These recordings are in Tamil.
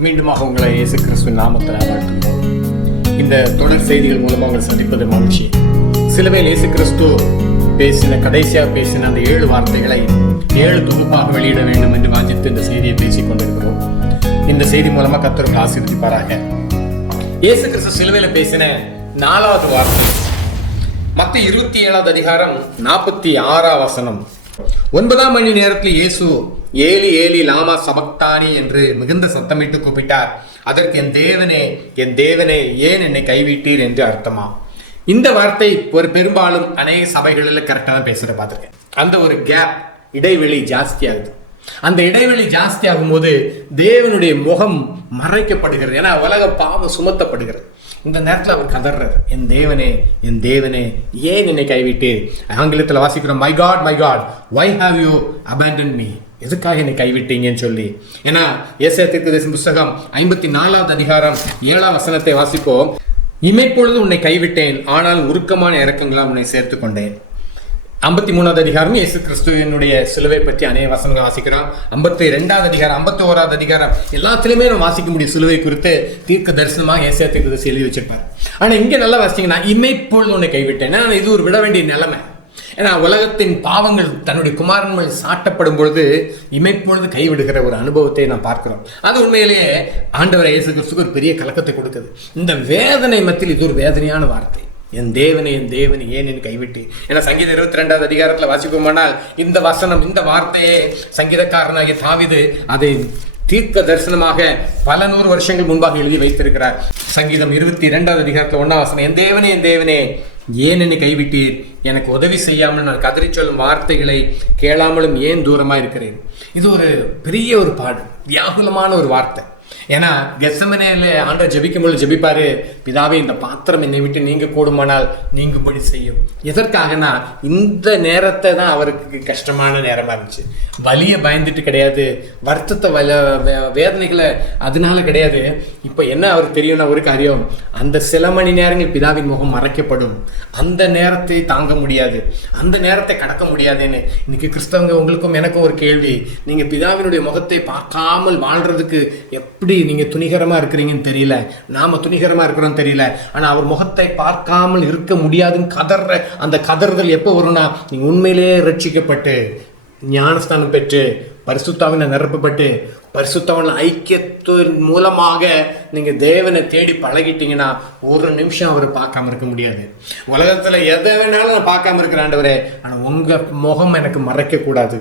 மீண்டுமாக உங்களை இயேசு கிறிஸ்துவின் நாமத்தில் வாழ்த்துகிறோம். இந்த தொடர் செய்திகள் மூலமாக உங்களை சந்திப்பது மகிழ்ச்சி. சிலுவையில் இயேசு கிறிஸ்து கடைசியாக பேசின அந்த 7 வார்த்தைகளை 7 தொகுப்பாக வெளியிட வேண்டும் என்று வாஞ்சித்து இந்த செய்தியை பேசிக் கொண்டிருக்கிறோம். இந்த செய்தி மூலமாக கர்த்தர் ஆசீர்வதிப்பாராக. இயேசு கிறிஸ்து சிலுவையில் பேசின 4வது வார்த்தை மத்தேயு 27வது அதிகாரம் 46ஆம் வசனம். 9ஆம் மணி நேரத்தில் இயேசு ஏலி ஏலி லாமா சபக்தானி என்று மிகுந்த சத்தமிட்டு கூப்பிட்டார். அதற்கு என் தேவனே ஏன் என்னை கைவிட்டீர் என்று அர்த்தமா. இந்த வார்த்தை ஒரு பெரும்பாலும் அநேக சபைகளில் கரெக்டாக பேசுகிற பார்த்துருக்கேன். அந்த ஒரு கேப், இடைவெளி ஜாஸ்தியாகுது. அந்த இடைவெளி ஜாஸ்தி ஆகும் போது தேவனுடைய முகம் மறைக்கப்படுகிறது. ஏன்னா உலக பாவம் சுமத்தப்படுகிறது. இந்த நேரத்தில் அவர் கதறார், என் தேவனே ஏன் என்னை கைவிட்டு. ஆங்கிலத்தில் வாசிக்கிறோம், my God why have you abandoned me. எதுக்காக என்னை கைவிட்டீங்கன்னு சொல்லி. ஏன்னா ஏசாயா தீர்க்கதரிசி புத்தகம் 54வது அதிகாரம் 7ஆம் வசனத்தை வாசிப்போம். இமைப்பொழுது உன்னை கைவிட்டேன், ஆனால் உருக்கமான இரக்கங்களால் உன்னை சேர்த்து கொண்டேன். 53வது அதிகாரம் இயேசு கிறிஸ்துவினுடைய சிலுவை பற்றி அநேக வசனங்கள் வாசிக்கிறோம். 52வது அதிகாரம் 51வது அதிகாரம் எல்லாத்திலுமே நம்ம வாசிக்க முடியும். சிலுவை குறித்து தீர்க்க தரிசனமாக ஏசாயா தீர்க்கதரிசி எழுதி வச்சிருப்பார். ஆனால் இங்கே நல்லா வாசிங்கன்னா இமைப்பொழுது உன்னை கைவிட்டேன். ஏன்னா இது ஒரு விட வேண்டிய நிலைமை. ஏன்னா உலகத்தின் பாவங்கள் தன்னுடைய குமாரன்கள் சாட்டப்படும் பொழுது இமைப்பொழுது கைவிடுகிற ஒரு அனுபவத்தை நாம் பார்க்கிறோம். அது உண்மையிலேயே ஆண்டவர் இயேசு கிறிஸ்துவுக்கு ஒரு பெரிய கலக்கத்தை கொடுக்குது. இந்த வேதனை மத்தியில் இது ஒரு வேதனையான வார்த்தை. என் தேவனே ஏன் என்னை கைவிட்டு. ஏன்னா சங்கீதம் 22வது அதிகாரத்தில் வாசிப்போமானால் இந்த வசனம், இந்த வார்த்தையே சங்கீதக்காரனாகிய தாவீது அதை தீர்க்க தரிசனமாக பல 100 வருஷங்கள் முன்பாக எழுதி வைத்திருக்கிறார். சங்கீதம் 22வது அதிகாரத்தில் 1ஆம் வசனம், என் தேவனே ஏன் என்னை கைவிட்டீர், எனக்கு உதவி செய்யாமல் நான் கதறி சொல்லும் வார்த்தைகளை கேளாமலும் ஏன் தூரமா இருக்கிறேன். இது ஒரு பெரிய ஒரு பாடு, வியாகுலமான ஒரு வார்த்தை. ஏன்னா கெத்செமனேல ஆண்டவர் ஜெபிக்கும்போது ஜெபிப்பாரு, பிதாவே இந்த பாத்திரம் என்னை விட்டு நீங்க கூடுமானால் நீங்கும்படி செய்யும். எதற்காகனா இந்த நேரத்தை தான் அவருக்கு கஷ்டமான நேரமா இருந்துச்சு. வலியை பயந்துட்டு கிடையாது, வருத்தத்தை வேதனைகளை அதனால கிடையாது. இப்போ என்ன அவருக்கு தெரியும்னா ஒரு காரியம், அந்த சில மணி நேரங்கள் பிதாவின் முகம் மறைக்கப்படும். அந்த நேரத்தை தாங்க முடியாது, அந்த நேரத்தை கடக்க முடியாதுன்னு. இன்னைக்கு கிறிஸ்தவங்க உங்களுக்கும் எனக்கும் ஒரு கேள்வி, நீங்க பிதாவினுடைய முகத்தை பார்க்காமல் வாழ்றதுக்கு எப்படி நீங்க துணிகரமா இருக்கிறீங்கன்னு தெரியல, நாம துணிகரமா இருக்கிறோம் தெரியல. ஆனா அவர் முகத்தை பார்க்காமல் இருக்க முடியாதுன்னு கதற அந்த கதறுதல் எப்போ வரும்னா, நீங்க உண்மையிலேயே ரட்சிக்கப்பட்டு ஞானஸ்தானம் பெற்று பரிசுத்தாவின நிரப்பப்பட்டு பரிசுத்தாவின் ஐக்கியத்தின் மூலமாக நீங்க தேவனை தேடி பழகிட்டீங்கன்னா ஒரு நிமிஷம் அவர் பார்க்காம இருக்க முடியாது. உலகத்துல எதை வேணாலும் நான் பார்க்காம இருக்கிற ஆண்டவரே, ஆனா உங்க முகம் எனக்கு மறைக்க கூடாது,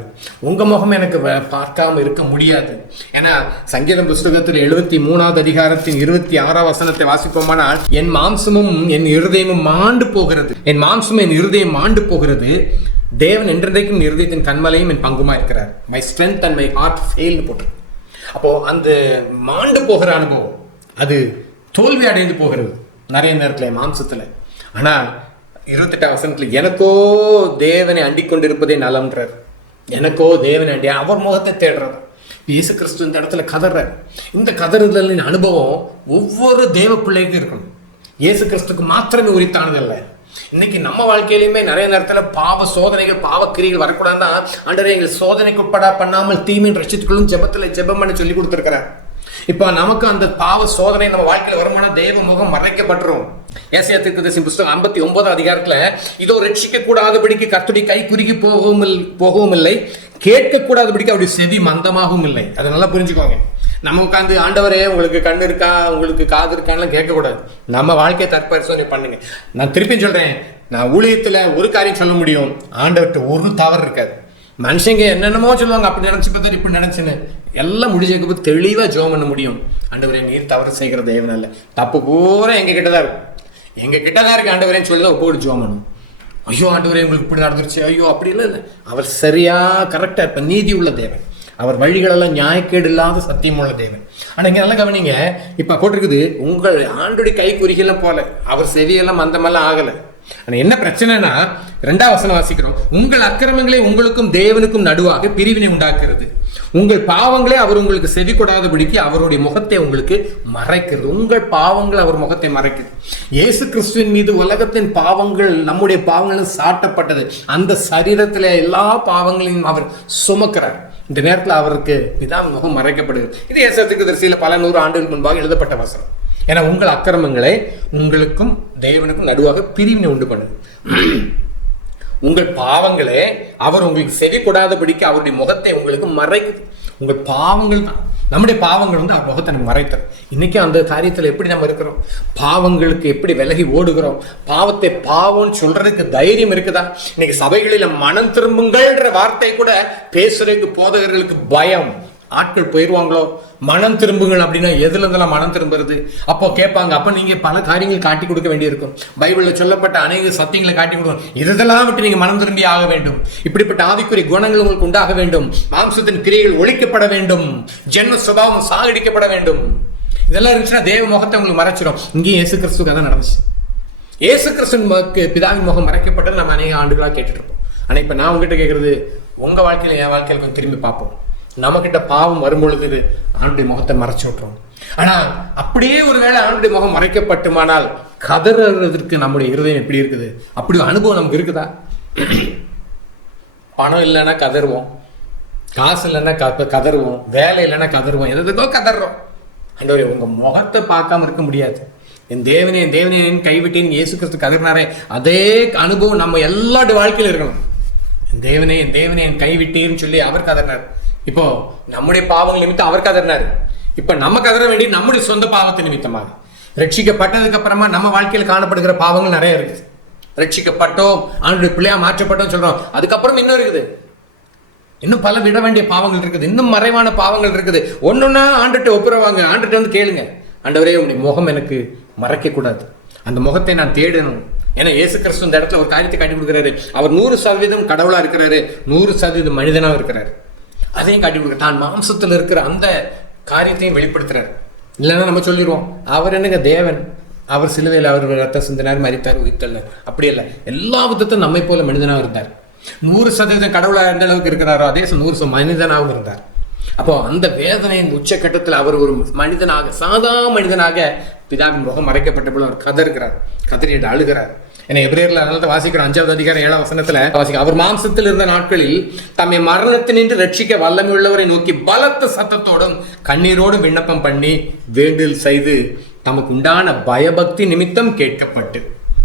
உங்க முகம் எனக்கு பார்க்காம இருக்க முடியாது. ஏன்னா சங்கீதம் புஸ்தகத்தில் 73வது அதிகாரத்தின் 26ஆம் வசனத்தை வாசிப்போமானால், என் மாம்சமும் என் இருதயமும் மாண்டு போகிறது, என் மாம்சமும் என் இருதயம் மாண்டு போகிறது, தேவன் என்றைக்கும் இருதயத்தின் கண்மலையும் என் பங்குமா இருக்கிறார். My strength and my heart ஃபெயில்னு போட்டு. அப்போ அந்த மாண்டு போகிற அனுபவம் அது தோல்வி அடைந்து போகிறது நிறைய நேரத்தில் மாம்சத்தில். ஆனால் 28ஆம் வசனத்தில் எனக்கோ தேவனை அண்டிக் கொண்டிருப்பதே நலம்ன்றார். எனக்கோ தேவனை அண்டி அவர் முகத்தை தேடுறார். இயேசு கிறிஸ்து இந்த இடத்துல கதறார். இந்த கதறுதலின் அனுபவம் ஒவ்வொரு தேவ பிள்ளைக்கும் இருக்கணும். இயேசு கிறிஸ்துக்கு மாத்திரமே உரித்தானதல்ல. இன்னைக்கு நம்ம வாழ்க்கையிலுமே நிறைய நேரத்தில் பாவ சோதனைகள், பாவக்கிரிகள் வரக்கூடாதுன்னா ஆண்டவரே எங்கள் சோதனைக்கு உட்பட பண்ணாமல் தீமையின் ரட்சித்துக்களும் ஜெபம் பண்ண சொல்லி கொடுத்துருக்கிறார். இப்போ நமக்கு அந்த பாவ சோதனை நம்ம வாழ்க்கையில் வருமானா தெய்வ முகம் மறைக்கப்பட்டுரும். ஏசாயா தீர்க்கதரிசி புத்தகம் 59ஆம் அதிகாரத்துல, இதோ ரட்சிக்க கூடாதபடிக்கு கர்த்தருடைய கை குறுகி போகவும் இல்லை, கேட்க கூடாதபடிக்கு அவருடைய செவி மந்தமாகவும் இல்லை. அதை நல்லா புரிஞ்சுக்கோங்க. நம்ம உட்காந்து ஆண்டவரே உங்களுக்கு கண்ணு இருக்கா, உங்களுக்கு காது இருக்கான்னு கேட்கக்கூடாது. நம்ம வாழ்க்கையை தற்பரிசோதனை பண்ணுங்க. நான் திருப்பி சொல்றேன், நான் ஊழியத்துல ஒரு காரியம் சொல்ல முடியும், ஆண்டவர்கிட்ட ஒரு தவறு இருக்காது. மனுஷங்க என்னென்னமோ சொல்லுவாங்க, அப்படி நினைச்சு பார்த்தா இப்படி நினைச்சுன்னு எல்லாம் முடிஞ்சதுக்கு தெளிவா ஜெபம் பண்ண முடியும். ஆண்டவரே நீர் தவறு செய்கிற தேவன் அல்ல, தப்பு பூரா எங்க கிட்டதான் இருக்கு ஆண்டவரேன்னு சொல்லி தான் ஒப்பு ஜெபம் பண்ணணும். ஐயோ ஆண்டவரே உங்களுக்கு இப்படி நடந்துருச்சு, ஐயோ அப்படி இல்லை. அவர் சரியா கரெக்டா இருப்ப நீதி உள்ள தேவன். அவர் வழிகளெல்லாம் நியாயக்கேடு இல்லாத சத்தியமுள்ள தேவன். ஆனால் இங்கே நல்லா கவனிங்க, இப்போ போட்டிருக்குது உங்கள் ஆண்டுடைய கை குறிக்கலாம் போல, அவர் செவியெல்லாம் மந்தமெல்லாம் ஆகலை. ஆனால் என்ன பிரச்சனைனா 2ஆம் வசனம் வாசிக்கிறோம், உங்கள் அக்கிரமங்களே உங்களுக்கும் தேவனுக்கும் நடுவாக பிரிவினை உண்டாக்குறது, உங்கள் பாவங்களே அவர் உங்களுக்கு செவி கொடாதபடிக்கு அவருடைய முகத்தை உங்களுக்கு மறைக்கிறது. உங்கள் பாவங்கள் அவர் முகத்தை மறைக்கிறது. இயேசு கிறிஸ்துவின் மீது உலகத்தின் பாவங்கள், நம்முடைய பாவங்களும் சாட்டப்பட்டது. அந்த சரீரத்தில் எல்லா பாவங்களையும் அவர் சுமக்கிறார். இந்த நேரத்தில் அவருக்கு பிதாவின் முகம் மறைக்கப்படுகிறது. இது எஸ்ஐயா தீர்க்கதரிசியில் பல 100 ஆண்டுகளுக்கு முன்பாக எழுதப்பட்ட வசனம். ஏன்னா உங்கள் அக்கிரமங்களை உங்களுக்கும் தேவனுக்கும் நடுவாக பிரிவினை உண்டு பண்ணுது. உங்கள் பாவங்களே அவர் உங்களுக்கு செவி கொடாதபடிக்கு அவருடைய முகத்தை உங்களுக்கு மறைக்குது. உங்கள் பாவங்கள் தான், நம்முடைய பாவங்கள் அவர் முகத்தை நம்ம மறைத்தோம். இன்னைக்கு அந்த காரியத்தில் எப்படி நம்ம இருக்கிறோம்? பாவங்களுக்கு எப்படி விலகி ஓடுகிறோம்? பாவத்தை பாவம்னு சொல்றதுக்கு தைரியம் இருக்குதா? இன்னைக்கு சபைகளில் மனம் திரும்புங்கள்ன்ற வார்த்தை கூட பேசுறதுக்கு போதகர்களுக்கு பயம். ஆட்கள் போயிடுவாங்களோ? மனம் திரும்புங்கள் அப்படின்னா எதுல இருந்தெல்லாம் மனம் திரும்புறது? அப்போ கேட்பாங்க, அப்ப நீங்க பல காரியங்கள் காட்டி கொடுக்க வேண்டியிருக்கும். பைபிளில் சொல்லப்பட்ட அநேக சத்தியங்களை காட்டி கொடுக்கணும். இதெல்லாம் விட்டு நீங்க மனம் திரும்பி ஆக வேண்டும். இப்படிப்பட்ட ஆவிக்குரிய குணங்கள் உங்களுக்கு உண்டாக வேண்டும். மாம்சத்தின் கிரியைகள் ஒழிக்கப்பட வேண்டும். ஜென்ம சுபாவம் சாகடிக்கப்பட வேண்டும். இதெல்லாம் இருந்துச்சுன்னா தேவ முகத்தை உங்களுக்கு மறைச்சிடும். இங்கேயும் இயேசு கிறிஸ்துக்கு அதான் நடந்துச்சு. இயேசு கிறிஸ்துவின் பிதாவின் முகம் மறைக்கப்பட்டது நம்ம அநேக ஆண்டுகளாக கேட்டுட்டு இருப்போம். ஆனா இப்ப நான் உங்ககிட்ட கேட்கறது, உங்க வாழ்க்கையில என் வாழ்க்கையில கொஞ்சம் திரும்பி பார்ப்போம். நம்ம கிட்ட பாவம் வரும்பொழுது ஆண்டுடைய முகத்தை மறைச்சு விட்டுரும். ஆனா அப்படியே ஒருவேளை ஆண்டுடைய முகம் மறைக்கப்பட்டுமானால் கதறதுக்கு நம்முடைய இருதயம் எப்படி இருக்குது? அப்படி அனுபவம் நமக்கு இருக்குதா? பணம் இல்லைன்னா கதறுவோம், காசு இல்லைன்னா கதறுவோம், வேலை இல்லைன்னா கதறுவோம், எதுக்கோ கதறோம். ஆண்டவரே, உங்க முகத்தை பார்க்காம இருக்க முடியாது. என் தேவனே என் கைவிட்டேன் இயேசு கிறிஸ்து கதறினாரே, அதே அனுபவம் நம்ம எல்லாருடைய வாழ்க்கையில இருக்கணும். என் தேவனே என் கைவிட்டேன்னு சொல்லி அவர் கதறினார். இப்போ நம்முடைய பாவங்கள் நிமித்தம் அவர் கதறினார். இப்ப நம்ம கதற வேண்டிய நம்முடைய சொந்த பாவத்தை நிமித்தமாக. ரட்சிக்கப்பட்டதுக்கு அப்புறமா நம்ம வாழ்க்கையில் காணப்படுகிற பாவங்கள் நிறைய இருக்குது. ரட்சிக்கப்பட்டோம், ஆண்டுடைய பிள்ளையா மாற்றப்பட்டோம் சொல்றோம். அதுக்கப்புறம் இன்னும் இருக்குது, இன்னும் பல விட வேண்டிய பாவங்கள் இருக்குது, இன்னும் மறைவான பாவங்கள் இருக்குது. ஒன்னொன்னா ஆண்டுகிட்ட ஒப்புரவாங்க. ஆண்டுகிட்ட வந்து கேளுங்க, ஆண்டவரே உங்களுடைய முகம் எனக்கு மறைக்க கூடாது, அந்த முகத்தை நான் தேடணும். ஏன்னா இயேசு கிறிஸ்து இந்த இடத்துல ஒரு காரியத்தை காட்டி கொடுக்குறாரு. அவர் 100% கடவுளா இருக்கிறாரு, 100% மனிதனாக இருக்கிறாரு. அதையும் காட்டி கொடுக்க தான் மாம்சத்தில் இருக்கிற அந்த காரியத்தையும் வெளிப்படுத்துறாரு. இல்லைன்னா நம்ம சொல்லிடுவோம், அவர் என்னங்க தேவன், அவர் சிலுவையில் அவர் ரத்த சிந்தினார், மரித்தார், உயிர்த்தல். அப்படி இல்லை, எல்லா விதத்தையும் நம்மை போல மனிதனாக இருந்தார். 100% கடவுளாக எந்த அளவுக்கு இருக்கிறாரோ அதே 100% மனிதனாகவும் இருந்தார். அப்போ அந்த வேதனையின் உச்சக்கட்டத்தில் அவர் ஒரு மனிதனாக, சாதா மனிதனாக பிதாவின் முகம் மறைக்கப்பட்டபோது அவர் கதறுகிறார், கதறிட்டு அழுகிறார். ஏன்னா எபிரேயர்ல அதனால வாசிக்கிறோம் 5வது அதிகாரம் 7ஆம் வசனத்துல வாசிக்கிறோம், அவர் மாம்சத்தில் இருந்த நாட்களில் தம்மை மரணத்தினின்று ரட்சிக்க வல்லமை உள்ளவரை நோக்கி பலத்த சத்தத்தோடும் கண்ணீரோடும் விண்ணப்பம் பண்ணி வேண்டல் செய்து தமக்கு உண்டான பயபக்தி நிமித்தம் கேட்கப்பட்டு.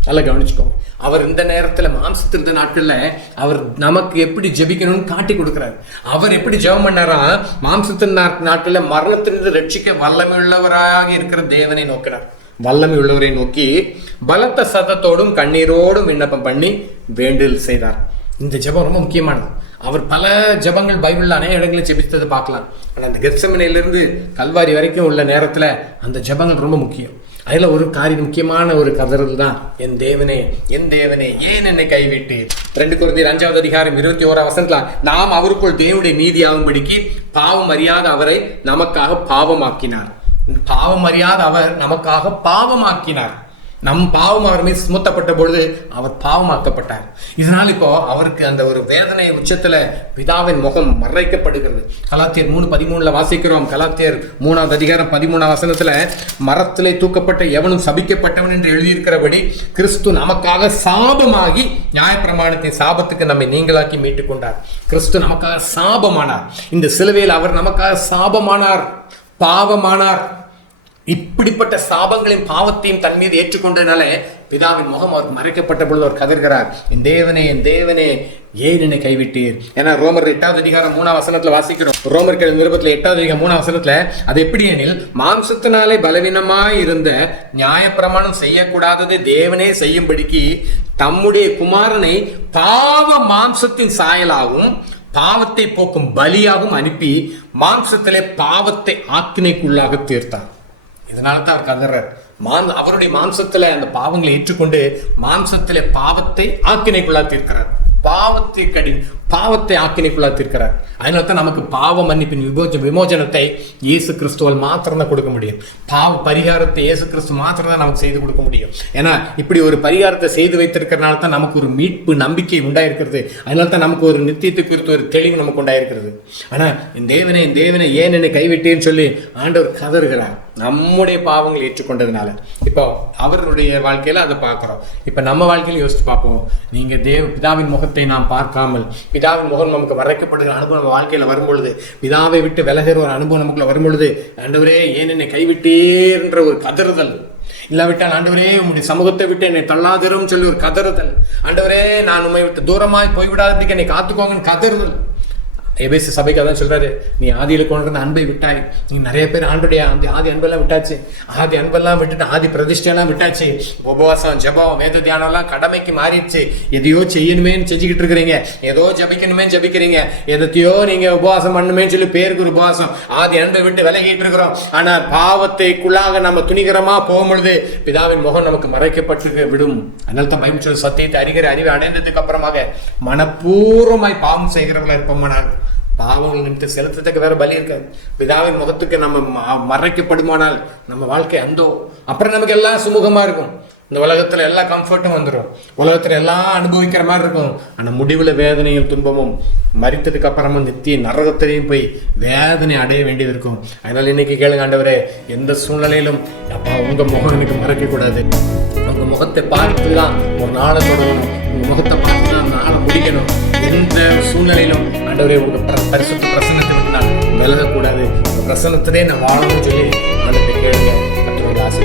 நல்லா கவனிச்சுக்கோங்க, அவர் இந்த நேரத்துல மாம்சத்தில் இருந்த நாட்கள்ல அவர் நமக்கு எப்படி ஜெபிக்கணும்னு காட்டி கொடுக்கிறார். அவர் எப்படி ஜெபம் பண்ணாரா? மாம்சத்தின் நாட்கள்ல மரணத்திலிருந்து ரட்சிக்க வல்லமை உள்ளவராக இருக்கிற தேவனை நோக்கினார். வல்லமை உள்ளவரை நோக்கி பலத்த சத்தத்தோடும் கண்ணீரோடும் விண்ணப்பம் பண்ணி வேண்டல் செய்தார். இந்த ஜெபம் ரொம்ப முக்கியமானது. அவர் பல ஜெபங்கள் பைபிள்ல அநேக இடங்களில் ஜெபித்ததை பார்க்கலாம். ஆனால் அந்த கெத்செமனேலிருந்து கல்வாரி வரைக்கும் உள்ள நேரத்துல அந்த ஜெபங்கள் ரொம்ப முக்கியம். அதுல ஒரு காரியம், முக்கியமான ஒரு கதறல் தான், என் தேவனே ஏன் என்னை கைவிட்டு. 2 கொரிந்தியர் 5வது அதிகாரம் 21ஆம் வசனத்துல, நாம் அவருக்குள் தேவனுடைய நீதியாகும்படிக்கு பாவம் அறியாத அவரை நமக்காக பாவமாக்கினார். பாவம் அறியாத அவர் நமக்காக பாவமாக்கினார். நம் பாவம் அவர் மீது சுமத்தப்பட்ட பொழுது அவர் பாவமாக்கப்பட்டார். இதனால் இப்போ அவருக்கு அந்த ஒரு வேதனை உச்சத்துல பிதாவின் முகம் மறைக்கப்படுகிறது. கலாத்தியர் 3:13 வாசிக்கிறோம். கலாத்தியர் 3வது அதிகாரம் 13ஆம் வசனத்துல, மரத்திலே தூக்கப்பட்ட எவனும் சபிக்கப்பட்டவன் என்று எழுதியிருக்கிறபடி கிறிஸ்து நமக்காக சாபமாகி நியாயப்பிரமாணத்தின் சாபத்துக்கு நம்மை நீங்களாக்கி மீட்டுக் கொண்டார். கிறிஸ்து நமக்காக சாபமானார். இந்த சிலுவையில் அவர் நமக்காக சாபமானார், பாவமானார். இப்படிப்பட்ட சாபங்களையும் பாவத்தையும் தன் மீது ஏற்றுக்கொண்டதுனால பிதாவின் முகம் அவருக்கு மறைக்கப்பட்ட பொழுது அவர் கதறுகிறார், என் தேவனே ஏன் என்னை கைவிட்டீர். ஏன்னா ரோமர் 8வது அதிகாரம் 3ஆம் வசனத்துல வாசிக்கிறோம். ரோமர்கள் நிருபத்துல 8வது அதிகாரம் 3ஆம் வசனத்துல, அது எப்படி எனில் மாம்சத்தினாலே பலவீனமாய் இருந்த நியாயப்பிரமாணம் செய்யக்கூடாததை தேவனே செய்யும்படிக்கு தம்முடைய குமாரனை பாவ மாம்சத்தின் சாயலாகவும் பாவத்தை போக்கும் பலியாகவும் அனுப்பி மாம்சத்திலே பாவத்தை ஆக்கினைக்குள்ளாக தீர்த்தார். இதனால தான் அவர் கதறார். அவருடைய மாம்சத்துல அந்த பாவங்களை ஏற்றுக்கொண்டு மாம்சத்திலே பாவத்தை ஆக்கினைக்குள்ளா தீர்க்கிறார். பாவத்தை ஆக்கினைக்குள்ளா தீர்க்கிறார். அதனால தான் நமக்கு பாவ மன்னிப்பின் விமோசனத்தை இயேசு கிறிஸ்துவால் மாத்திரம் தான் கொடுக்க முடியும். பாவ பரிகாரத்தை இயேசு கிறிஸ்து மாத்திரம் தான் நமக்கு செய்து கொடுக்க முடியும். ஏன்னா இப்படி ஒரு பரிகாரத்தை செய்து வைத்திருக்கிறனால தான் நமக்கு ஒரு மீட்பு நம்பிக்கை உண்டாயிருக்கிறது. அதனால தான் நமக்கு ஒரு நித்தியத்தை குறித்து ஒரு தெளிவு நமக்கு உண்டாயிருக்கிறது. ஆனா என் தேவனே ஏன் என்னை கைவிட்டேன்னு சொல்லி ஆண்டவர் கதறுகிறார், நம்முடைய பாவங்கள் ஏற்றுக்கொண்டதுனால. இப்போ அவருடைய வாழ்க்கையில அதை பார்க்கிறோம். இப்ப நம்ம வாழ்க்கையில யோசிச்சு பார்ப்போம். நீங்க பிதாவின் முகத்தை நாம் பார்க்காமல் பிதாவின் முகம் நமக்கு மறைக்கப்படுகிற அனுபவம் நம்ம வாழ்க்கையில வரும்பொழுது, பிதாவை விட்டு விலகிற ஒரு அனுபவம் நமக்குள்ள வரும்பொழுது, ஆண்டவரே ஏன் என்னை கைவிட்டேன்ற ஒரு கதறுதல், இல்லாவிட்டால் ஆண்டவரே உம்முடைய சமூகத்தை விட்டு என்னை தள்ளாதிரும் சொல்லி ஒரு கதறுதல், ஆண்டவரே நான் உம்மை விட்டு தூரமாய் போய்விடாததுக்கு என்னை காத்துக்கோங்கன்னு கதறுதல். எபேசு சபைக்கு அதான் சொல்றாரு, நீ ஆதியில கொண்டிருந்த அன்பை விட்டாய். நீ நிறைய பேர் ஆண்டுடைய ஆதி அன்பெல்லாம் விட்டாச்சு, ஆதி அன்பெல்லாம் விட்டுட்டு ஆதி பிரதிஷ்டையெல்லாம் விட்டாச்சு. உபவாசம், ஜபம், வேத தியானம் எல்லாம் கடமைக்கு மாறிடுச்சு. எதையோ செய்யணுமேன்னு செஞ்சுக்கிட்டு இருக்கிறீங்க, ஏதோ ஜபிக்கணுமே ஜபிக்கிறீங்க, எதையோ நீங்க உபவாசம் பண்ணுமே சொல்லி பேருக்கு ஒரு உபவாசம், ஆதி அன்பை விட்டு விலகிட்டு இருக்கிறோம். ஆனா பாவத்தைக்குள்ளாக நம்ம துணிகரமா போகும்பொழுது பிதாவின் முகம் நமக்கு மறைக்கப்பட்டு விடும். அதனால தான் பைபிள் சொல்ற சத்தியத்தை அறிவை அடைந்ததுக்கு அப்புறமாக மனப்பூர்வமாய் பாவம் செய்கிறவங்களா இருப்போமானால் பாவங்கள் நிமித்து செலுத்தத்துக்கு வேற பலி இருக்காது. பிதாவின் முகத்துக்கு நம்ம மறைக்கப்படுமானால் நம்ம வாழ்க்கை அந்தோ, அப்புறம் நமக்கு எல்லாம் சுமூகமா இருக்கும். இந்த உலகத்துல எல்லா கம்ஃபர்ட்டும் வந்துடும், உலகத்துல எல்லாம் அனுபவிக்கிற மாதிரி இருக்கும். ஆனா முடிவுல வேதனையும் துன்பமும், மரித்ததுக்கு அப்புறமும் நித்திய நரகத்திலையும் போய் வேதனை அடைய வேண்டியது இருக்கும். அதனால இன்னைக்கு கேளுங்க, ஆண்டவரே எந்த சூழ்நிலையிலும் அப்பா உங்க முகம் எனக்கு மறைக்க கூடாது. உங்க முகத்தை பார்த்துதான் ஒரு நாளை தொடங்கணும், உங்க முகத்தை பார்த்துதான் நாளை முடிக்கணும். எந்த சூழ்நிலையிலும் ஆண்டவரே உங்க பரிசுத்த பிரசன்னத்தை விட்டு நான் விலகக்கூடாது, உங்க பிரசன்னத்திலே நான் வாழணும்னு சொல்லி ஆண்டவரை கேளுங்க. கர்த்தரோட ஆசை